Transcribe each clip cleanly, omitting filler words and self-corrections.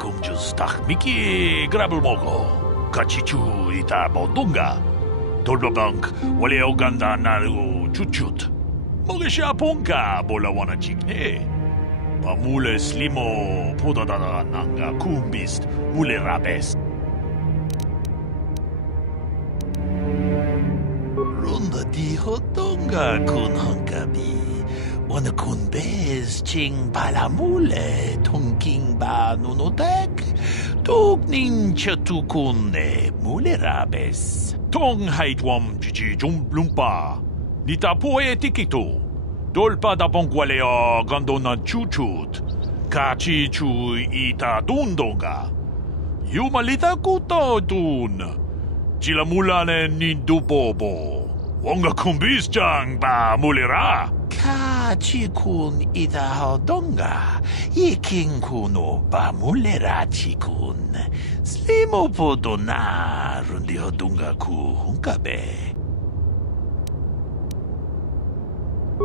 kung Diyos takmiki grabel mo ko. Kachichu ita bodunga. Tolbabang wale o ganda na chuchut. Mga siya pongka bola wana chikne. Pamule slimo podadada nanga kumbist mule rabes. Runda di hotonga kun hankabi. Wana kun bez ching palamule tongking ba nunotek. Tuk nincha tukunne mule rabes. Tong haitwam chichi jumblumpa. Nita poe tikito. Dolpa da bonkwalea gandona chuchut. Kachi chu ita dundonga. Yumalita kuto dun. Chilamulane nindubobo. Wonga kumbis jang ba mulera. Kachi kun ita hodonga. Iking kuno ba mulera chikun. Slimo podona rundi hodunga ku hunkabe.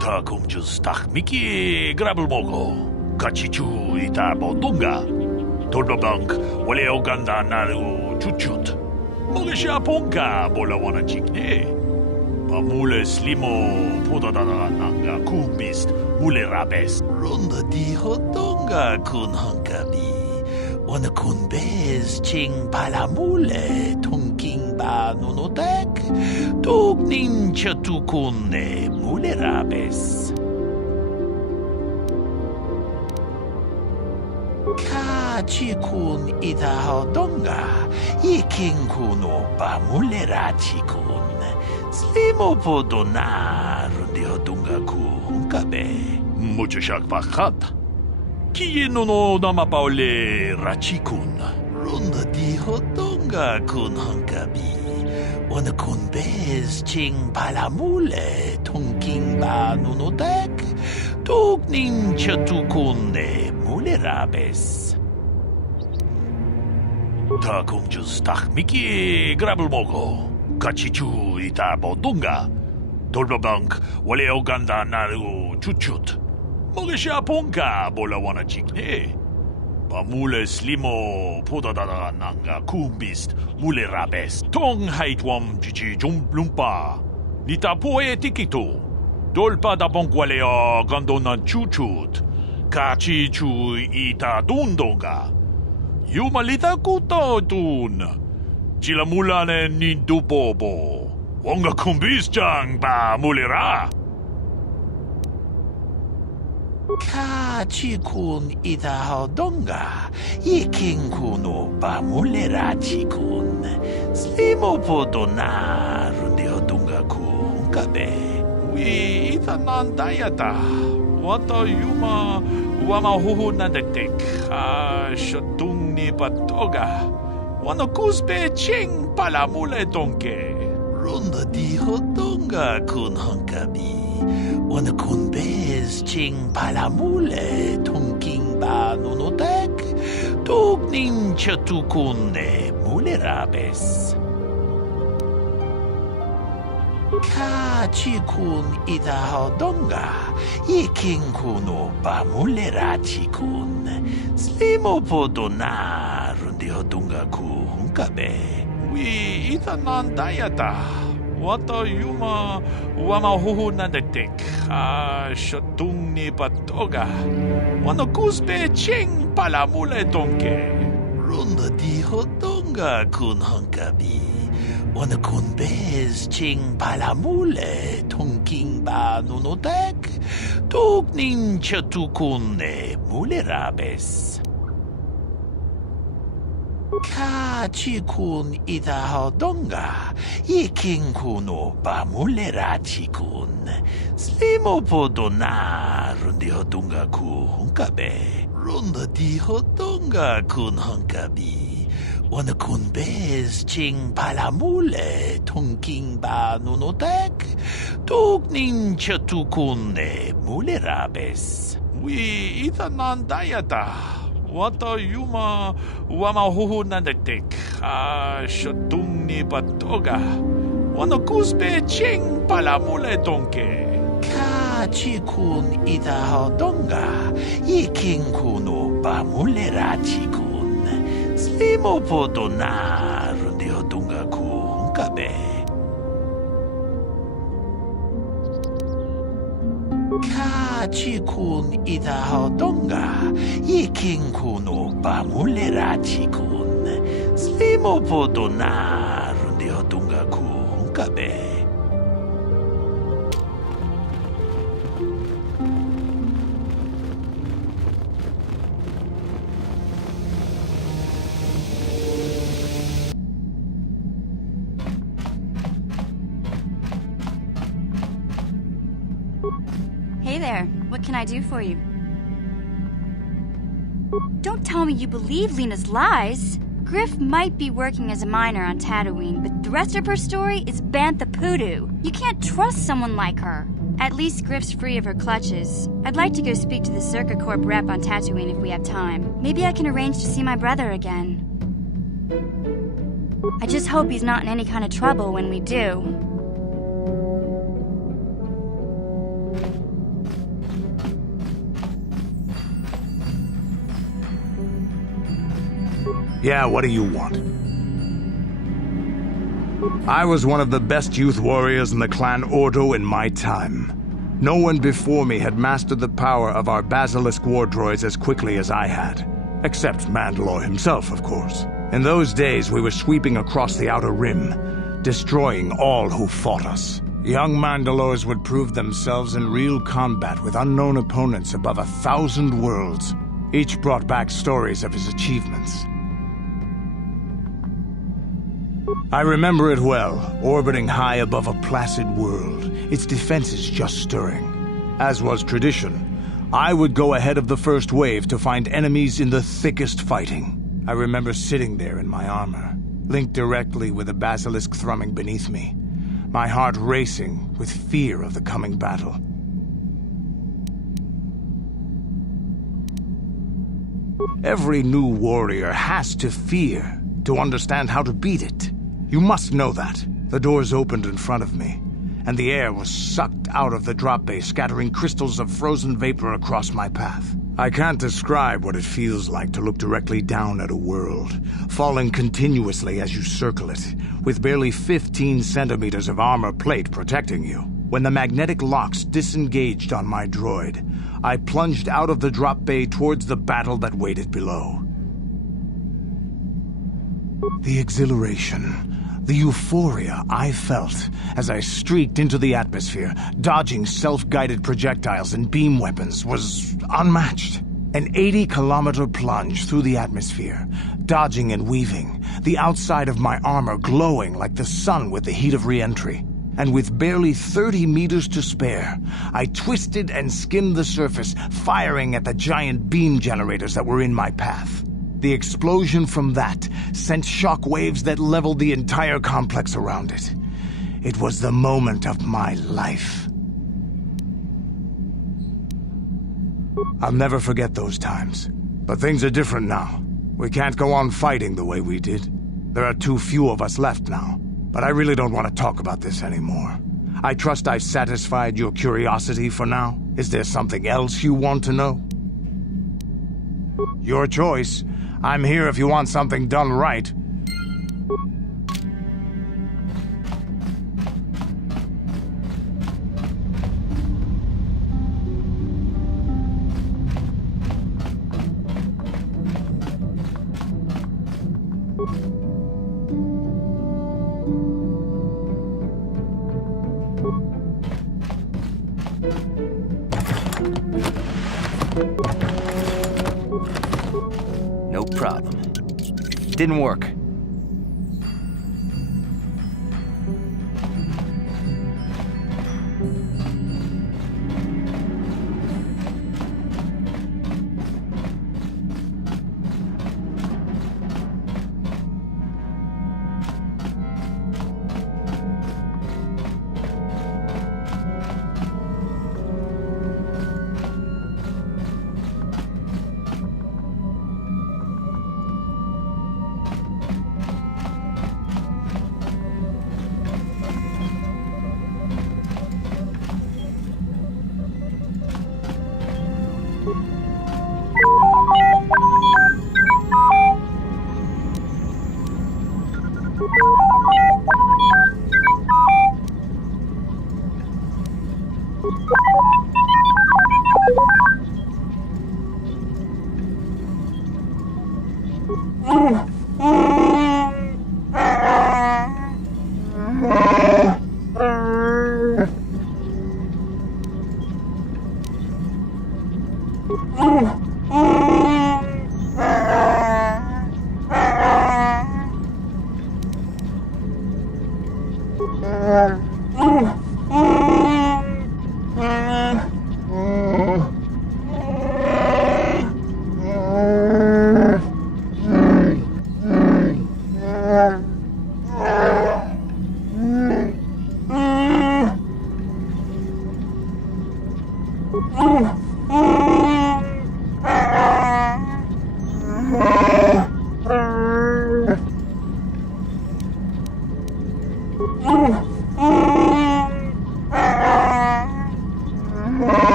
Ta kung Diyos takmiki grabel mo ko. Kachichu ita bodunga. Tolbabang wale o ganda na chuchut. Mga siya pongka bola wana chikne. Pamule slimo podadada nanga kumbist mule rabes. Runda di hotonga kun hankabi. Wana kun bez ching palamule tongking ba nunotek. Tuk nincha tukunne mule rabes. Kachi kun ita hodonga. Iking kuno ba mule rachi kun. Slimo podona rundi hodunga ku hunkabe. Mucho shak bakat. Kieno no namapaule rachikun. Runda di hodonga kun hankabi. Wana kun bez ching palamule tongking ba nunotek. Tuk nincha tukunne mule rabes. Ta kung Diyos takmiki grabel mo ko. Kachichu ita bodunga. Tolbabang wale o ganda na chuchut. Mga siya pongka bola wana chikne. Pamule slimo podadada nanga kumbist mule rabes. Tong haitwam chichi jumblumpa. Nita poe tikito. Dolpa da bonkwalea gandona chuchut. Kachi chu ita dundonga. Yumalita kuto dun. Chilamulane nindubobo. Wonga kumbis jang ba mulera. Kachi kun ita hodonga. Iking kuno ba mulera chikun. Slimo podona rundi hodunga ku hunkabe. Wi ita nandayata. Wata yuma wama huhuna dektek. Shatung ni patoga. Wano kuspe ching palamule donke. Runda di hodonga kun hankabi. Wana kun bez ching palamule tongking ba nunotek. Tuk nincha tukunne mule rabes. Kachi kun ita hodonga. Iking kuno ba mule rachi kun. Slimo podona rundi hodunga ku hunkabe. Wi ita nandayata. Wata yuma wama huhuna dektek. Shatung ni patoga. Wano kuspe ching palamule donke. Runda di hodonga kun hankabi. Wana kun bez ching palamule tongking ba nunotek. Tuk nincha tukunne mule rabes. Kachi kun ita hodonga. Iking kuno ba mule rachi kun. Slimo podona rundi hodunga ku hunkabe. Runda di hodonga kun hankabi. Wana kun bez ching palamule tongking ba nunotek. Tuk nincha tukunne mule rabes. Wi ita nandayata. Wata yuma wama huhuna dektek. Shatung ni patoga. Wano kuspe ching palamule donke. Kachi kun ita hodonga. Iking kuno ba mule rachi kun. Slimo podonar ndio dunga ku kabe. Kachikun ita hodonga. Yikin kuno bamulera chikun. Slimo podonar ndio dunga ku kabe. Hey there, what can I do for you? Don't tell me you believe Lena's lies. Griff might be working as a miner on Tatooine, but the rest of her story is Bantha Poodoo. You can't trust someone like her. At least Griff's free of her clutches. I'd like to go speak to the swkotor rep on Tatooine if we have time. Maybe I can arrange to see my brother again. I just hope he's not in any kind of trouble when we do. Yeah, what do you want? I was one of the best youth warriors in the clan Ordo in my time. No one before me had mastered the power of our basilisk war droids as quickly as I had. Except Mandalore himself, of course. In those days, we were sweeping across the Outer Rim, destroying all who fought us. Young Mandalores would prove themselves in real combat with unknown opponents above 1,000 worlds. Each brought back stories of his achievements. I remember it well, orbiting high above a placid world, its defenses just stirring. As was tradition, I would go ahead of the first wave to find enemies in the thickest fighting. I remember sitting there in my armor, linked directly with the basilisk thrumming beneath me, my heart racing with fear of the coming battle. Every new warrior has to fear to understand how to beat it. You must know that. The doors opened in front of me, and the air was sucked out of the drop bay, scattering crystals of frozen vapor across my path. I can't describe what it feels like to look directly down at a world, falling continuously as you circle it, with barely 15 centimeters of armor plate protecting you. When the magnetic locks disengaged on my droid, I plunged out of the drop bay towards the battle that waited below. The exhilaration, the euphoria I felt as I streaked into the atmosphere, dodging self-guided projectiles and beam weapons, was unmatched. An 80-kilometer plunge through the atmosphere, dodging and weaving, the outside of my armor glowing like the sun with the heat of re-entry. And with barely 30 meters to spare, I twisted and skimmed the surface, firing at the giant beam generators that were in my path. The explosion from that sent shock waves that leveled the entire complex around it. It was the moment of my life. I'll never forget those times. But things are different now. We can't go on fighting the way we did. There are too few of us left now. But I really don't want to talk about this anymore. I trust I've satisfied your curiosity for now. Is there something else you want to know? Your choice. I'm here if you want something done right. No problem. Didn't work.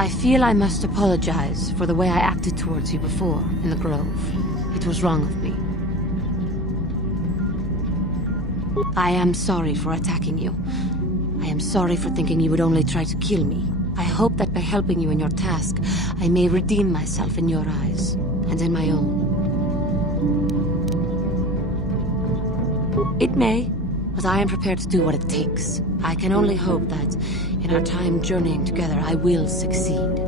I feel I must apologize for the way I acted towards you before in the Grove. It was wrong of me. I am sorry for attacking you. I am sorry for thinking you would only try to kill me. I hope that by helping you in your task, I may redeem myself in your eyes, and in my own. It may, but I am prepared to do what it takes. I can only hope that, in our time journeying together, I will succeed.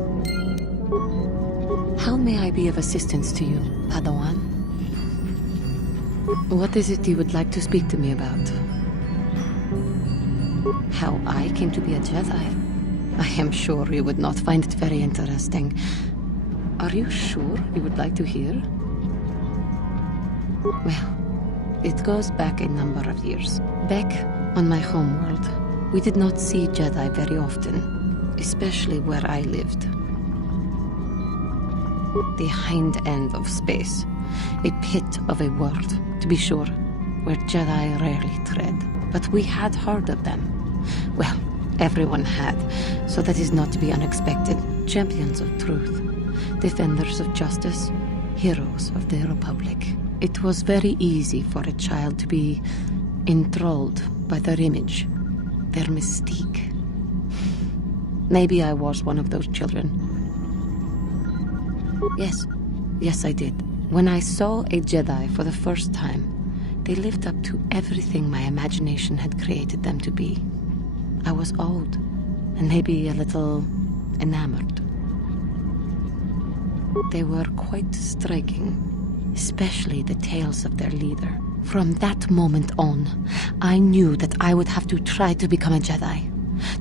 How may I be of assistance to you, Padawan? What is it you would like to speak to me about? How I came to be a Jedi? I am sure you would not find it very interesting. Are you sure you would like to hear? Well, it goes back a number of years. Back on my homeworld, we did not see Jedi very often, especially where I lived. The hind end of space, a pit of a world, to be sure, where Jedi rarely tread. But we had heard of them. Well, everyone had, so that is not to be unexpected. Champions of truth, defenders of justice, heroes of the Republic. It was very easy for a child to be enthralled by their image, their mystique. Maybe I was one of those children. Yes, I did. When I saw a Jedi for the first time, they lived up to everything my imagination had created them to be. I was awed, and maybe a little enamored. They were quite striking, especially the tales of their leader. From that moment on, I knew that I would have to try to become a Jedi,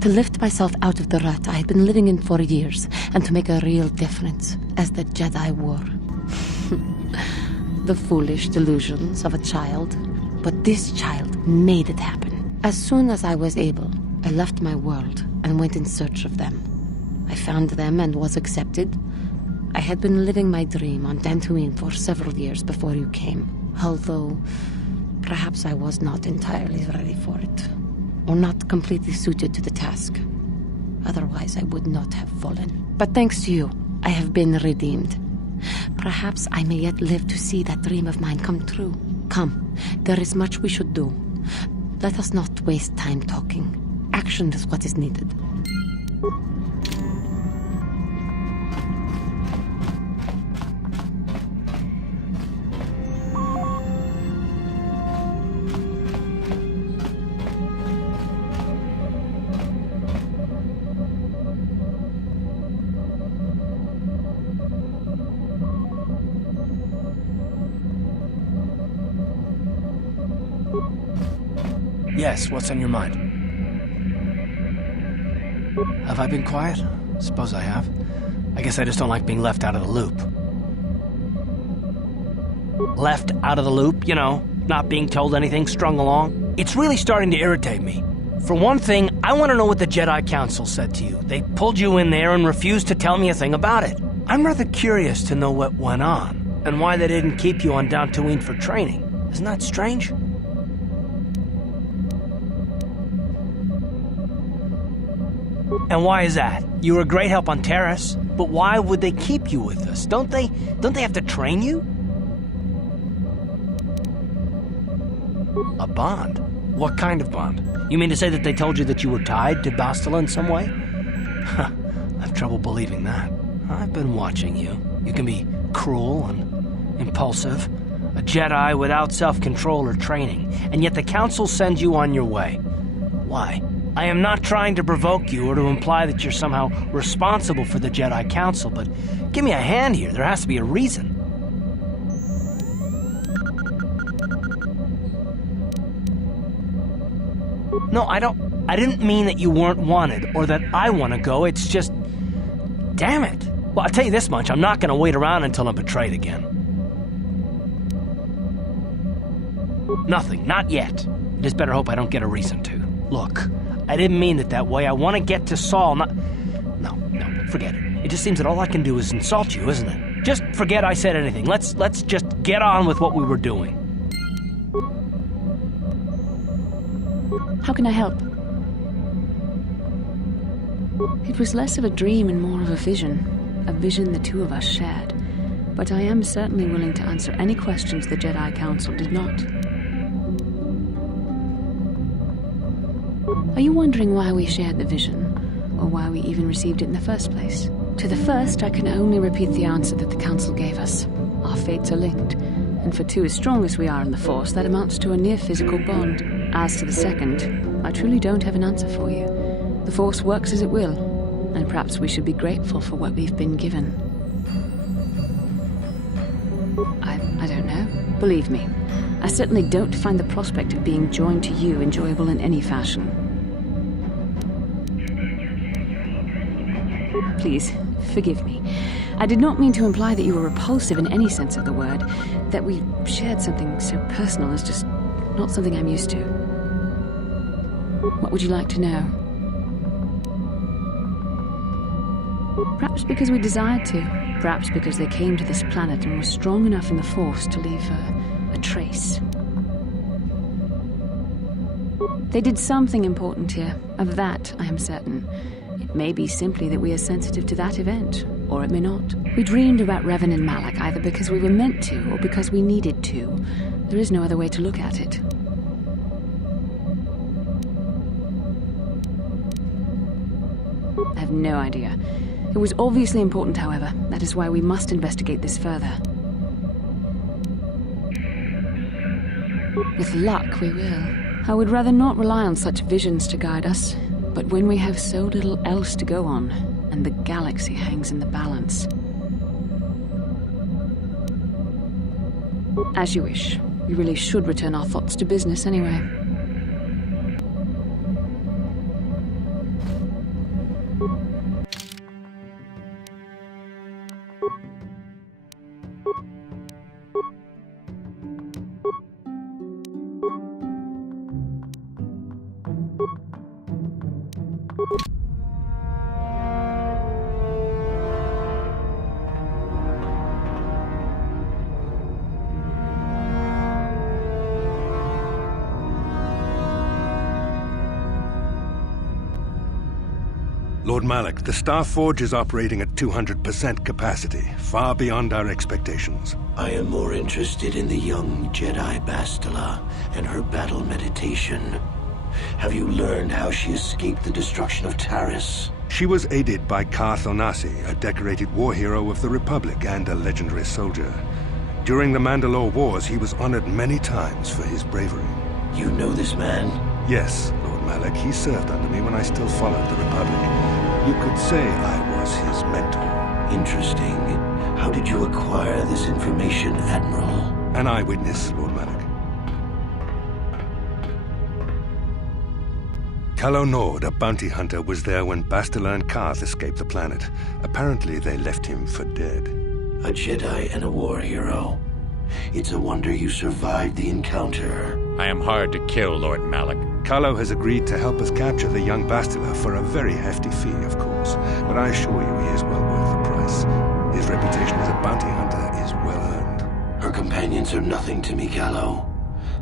to lift myself out of the rut I had been living in for years, and to make a real difference, as the Jedi were. The foolish delusions of a child, but this child made it happen. As soon as I was able, I left my world and went in search of them. I found them and was accepted. I had been living my dream on Dantooine for several years before you came, although perhaps I was not entirely ready for it, or not completely suited to the task. Otherwise, I would not have fallen. But thanks to you, I have been redeemed. Perhaps I may yet live to see that dream of mine come true. Come, there is much we should do. Let us not waste time talking. Action is what is needed. Yes, what's on your mind? Have I been quiet? Suppose I have. I guess I just don't like being left out of the loop. Left out of the loop, you know, not being told anything, strung along. It's really starting to irritate me. For one thing, I want to know what the Jedi Council said to you. They pulled you in there and refused to tell me a thing about it. I'm rather curious to know what went on, and why they didn't keep you on Dantooine for training. Isn't that strange? And why is that? You were a great help on Terrace, but why would they keep you with us? Don't they have to train you? A bond? What kind of bond? You mean to say that they told you that you were tied to Bastila in some way? I have trouble believing that. I've been watching you. You can be cruel and impulsive, a Jedi without self-control or training, and yet the Council sends you on your way. Why? I am not trying to provoke you or to imply that you're somehow responsible for the Jedi Council, but give me a hand here. There has to be a reason. No, I didn't mean that you weren't wanted or that I want to go. It's just... Damn it. Well, I'll tell you this much. I'm not going to wait around until I'm betrayed again. Nothing. Not yet. I just better hope I don't get a reason to. Look, I didn't mean it that way. I want to get to Saul, not... No, forget it. It just seems that all I can do is insult you, isn't it? Just forget I said anything. Let's just get on with what we were doing. How can I help? It was less of a dream and more of a vision the two of us shared. But I am certainly willing to answer any questions the Jedi Council did not. Are you wondering why we shared the vision, or why we even received it in the first place? To the first, I can only repeat the answer that the Council gave us. Our fates are linked, and for two as strong as we are in the Force, that amounts to a near-physical bond. As to the second, I truly don't have an answer for you. The Force works as it will, and perhaps we should be grateful for what we've been given. I don't know. Believe me, I certainly don't find the prospect of being joined to you enjoyable in any fashion. Please, forgive me. I did not mean to imply that you were repulsive in any sense of the word. That we shared something so personal is just not something I'm used to. What would you like to know? Perhaps because we desired to. Perhaps because they came to this planet and were strong enough in the Force to leave a trace. They did something important here. Of that, I am certain. It may be simply that we are sensitive to that event, or it may not. We dreamed about Revan and Malak either because we were meant to, or because we needed to. There is no other way to look at it. I have no idea. It was obviously important, however. That is why we must investigate this further. With luck, we will. I would rather not rely on such visions to guide us. But when we have so little else to go on, and the galaxy hangs in the balance... As you wish. We really should return our thoughts to business anyway. Lord Malak, the Star Forge is operating at 200% capacity, far beyond our expectations. I am more interested in the young Jedi Bastila and her battle meditation. Have you learned how she escaped the destruction of Taris? She was aided by Karth Onasi, a decorated war hero of the Republic and a legendary soldier. During the Mandalore Wars, he was honored many times for his bravery. You know this man? Yes, Lord Malak. He served under me when I still followed the Republic. You could say I was his mentor. Interesting. How did you acquire this information, Admiral? An eyewitness, Lord Malak. Calo Nord, a bounty hunter, was there when Bastila and Karth escaped the planet. Apparently, they left him for dead. A Jedi and a war hero. It's a wonder you survived the encounter. I am hard to kill, Lord Malak. Calo has agreed to help us capture the young Bastila for a very hefty fee, of course. But I assure you he is well worth the price. His reputation as a bounty hunter is well earned. Her companions are nothing to me, Calo.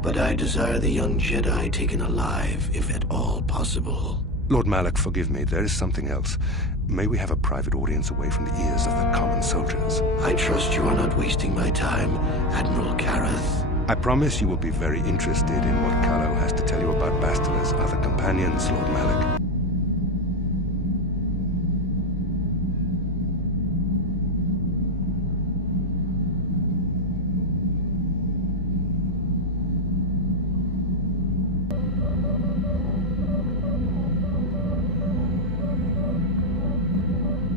But I desire the young Jedi taken alive, if at all possible. Lord Malak, forgive me. There is something else. May we have a private audience away from the ears of the common soldiers? I trust you are not wasting my time, Admiral Karath. I promise you will be very interested in what Calo has to tell you about Bastila's other companions, Lord Malak.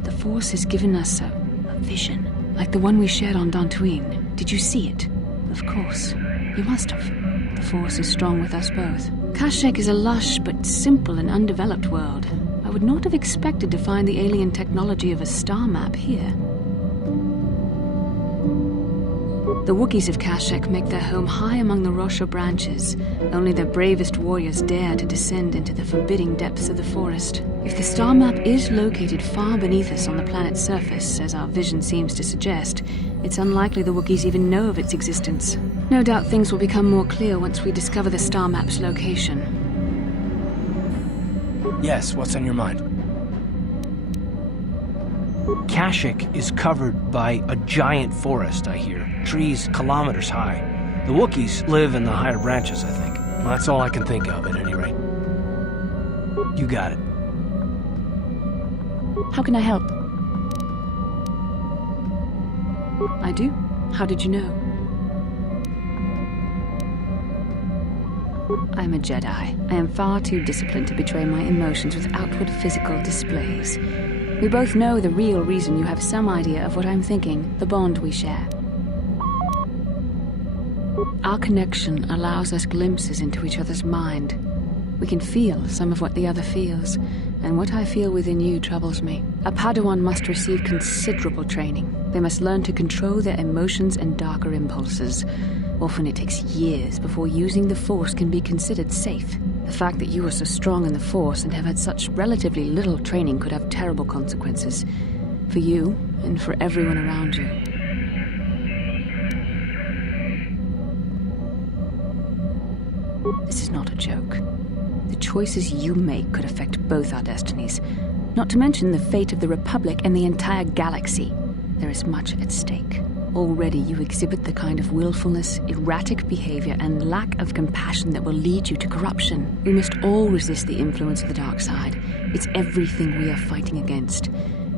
The Force has given us a vision, like the one we shared on Dantooine. Did you see it? Of course. You must have. The Force is strong with us both. Kashiik is a lush but simple and undeveloped world. I would not have expected to find the alien technology of a star map here. The Wookiees of Kashiik make their home high among the Rosho branches. Only their bravest warriors dare to descend into the forbidding depths of the forest. If the star map is located far beneath us on the planet's surface, as our vision seems to suggest, it's unlikely the Wookiees even know of its existence. No doubt things will become more clear once we discover the star map's location. Yes, what's on your mind? Kashiik is covered by a giant forest, I hear. Trees kilometers high. The Wookiees live in the higher branches, I think. Well, that's all I can think of, at any rate. You got it. How can I help? I do? How did you know? I'm a Jedi. I am far too disciplined to betray my emotions with outward physical displays. We both know the real reason you have some idea of what I'm thinking, the bond we share. Our connection allows us glimpses into each other's mind. We can feel some of what the other feels, and what I feel within you troubles me. A Padawan must receive considerable training. They must learn to control their emotions and darker impulses. Often it takes years before using the Force can be considered safe. The fact that you are so strong in the Force and have had such relatively little training could have terrible consequences. For you, and for everyone around you. This is not a joke. The choices you make could affect both our destinies. Not to mention the fate of the Republic and the entire galaxy. There is much at stake. Already you exhibit the kind of willfulness, erratic behavior, and lack of compassion that will lead you to corruption. We must all resist the influence of the dark side. It's everything we are fighting against.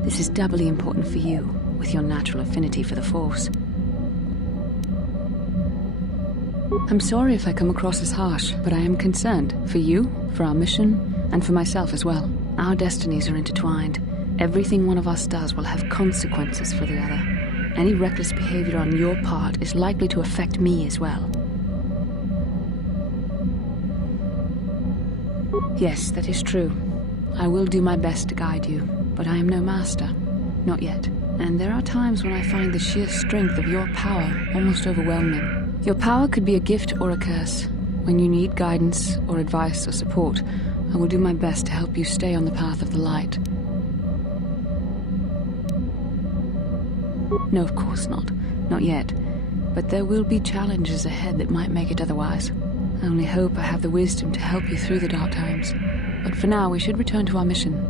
This is doubly important for you, with your natural affinity for the Force. I'm sorry if I come across as harsh, but I am concerned. For you, for our mission, and for myself as well. Our destinies are intertwined. Everything one of us does will have consequences for the other. Any reckless behavior on your part is likely to affect me as well. Yes, that is true. I will do my best to guide you, but I am no master. Not yet. And there are times when I find the sheer strength of your power almost overwhelming. Your power could be a gift or a curse. When you need guidance or advice or support, I will do my best to help you stay on the path of the light. No, of course not. Not yet. But there will be challenges ahead that might make it otherwise. I only hope I have the wisdom to help you through the dark times. But for now, we should return to our mission.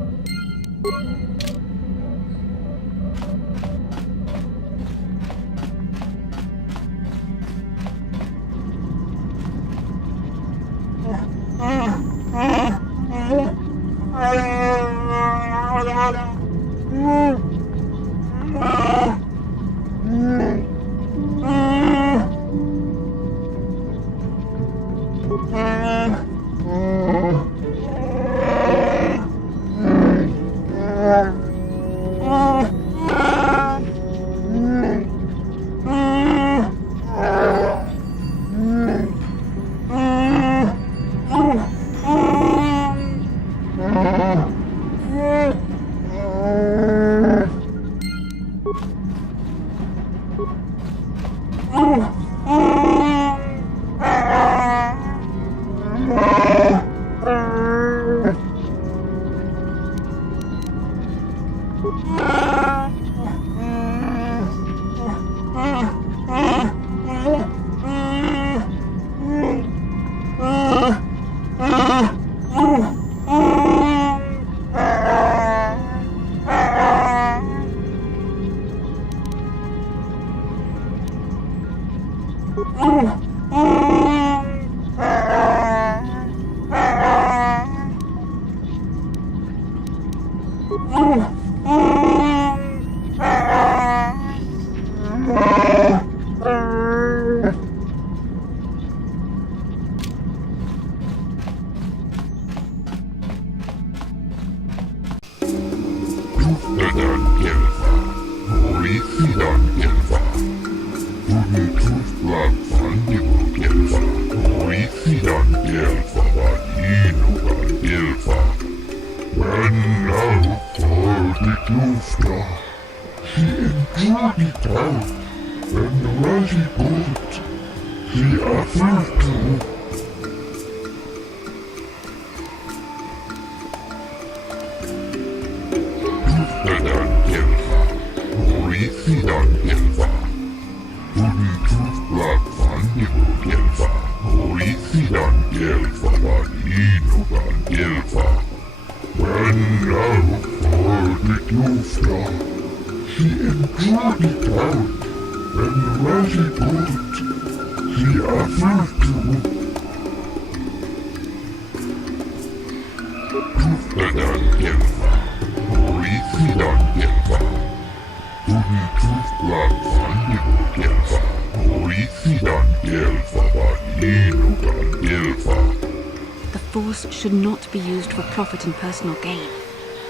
The Force should not be used for profit and personal gain.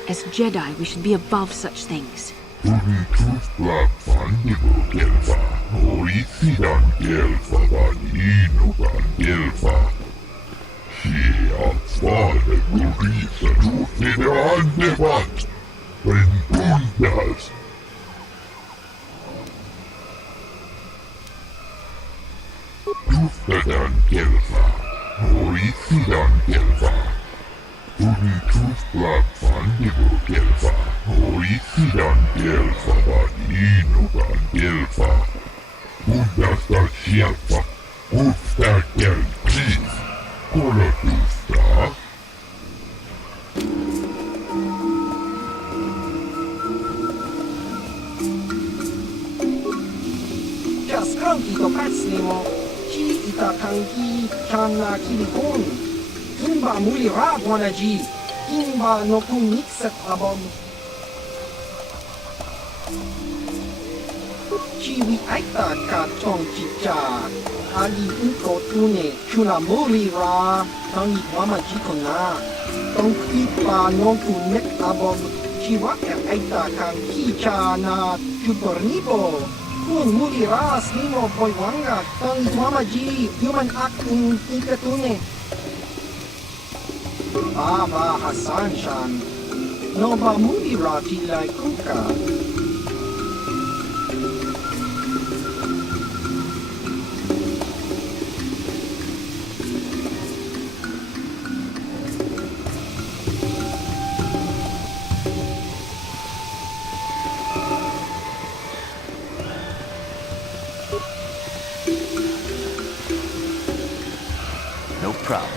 As Jedi, we should be above such things. Chiwi aita ka tong chicha. Ali unko tune chuna muri ra. Tangi mama jikona. Tong kipa non kunek abom. Chiwa aita ka kicha na chupornibo. Kun muri ra snimo boy wanga. Tangi mama ji human acting ikatune. Baba Hassan Shan. No ba muri ra tilai kuka. No problem.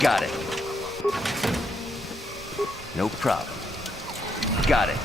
Got it. No problem. Got it.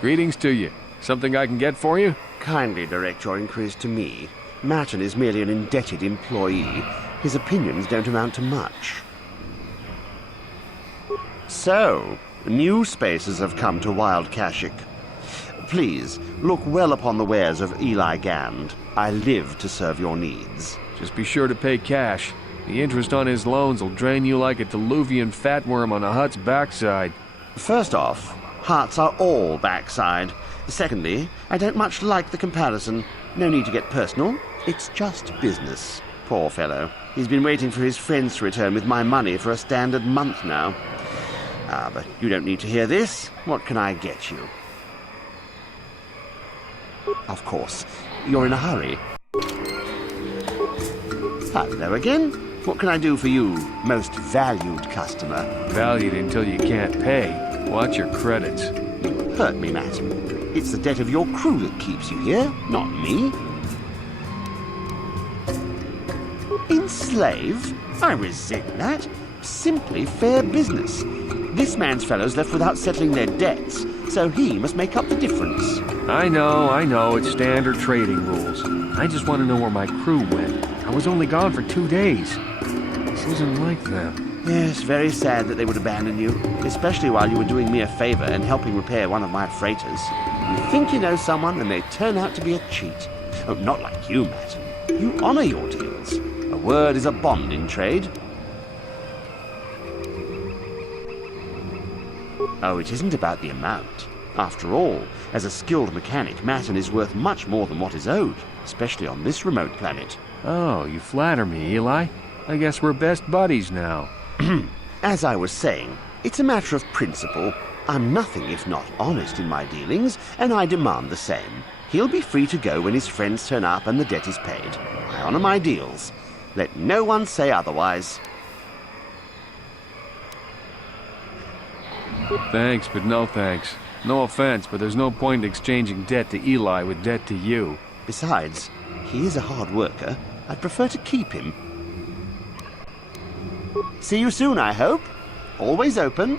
Greetings to you. Something I can get for you? Kindly direct your inquiries to me. Matton is merely an indebted employee. His opinions don't amount to much. So, new spaces have come to Wild Kashik. Please, look well upon the wares of Eli Gand. I live to serve your needs. Just be sure to pay cash. The interest on his loans will drain you like a diluvian fatworm on a hut's backside. First off, huts are all backside. Secondly, I don't much like the comparison. No need to get personal. It's just business. Poor fellow. He's been waiting for his friends to return with my money for a standard month now. But you don't need to hear this. What can I get you? Of course. You're in a hurry. Hello again. What can I do for you, most valued customer? Valued until you can't pay. Watch your credits. You hurt me, Matt. It's the debt of your crew that keeps you here, not me. Enslave? I resent that. Simply fair business. This man's fellows left without settling their debts, so he must make up the difference. I know, it's standard trading rules. I just want to know where my crew went. I was only gone for 2 days. This isn't like them. Yes, very sad that they would abandon you, especially while you were doing me a favor and helping repair one of my freighters. You think you know someone, and they turn out to be a cheat. Oh, not like you, Matt. You honor your deals. A word is a bond in trade. Oh, it isn't about the amount. After all, as a skilled mechanic, Matton is worth much more than what is owed, especially on this remote planet. Oh, you flatter me, Eli. I guess we're best buddies now. As I was saying, it's a matter of principle. I'm nothing if not honest in my dealings, and I demand the same. He'll be free to go when his friends turn up and the debt is paid. I honor my deals. Let no one say otherwise. Thanks, but no thanks. No offense, but there's no point in exchanging debt to Eli with debt to you. Besides, he is a hard worker. I'd prefer to keep him. See you soon, I hope. Always open.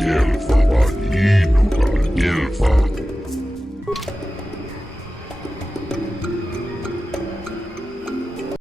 Gelfa,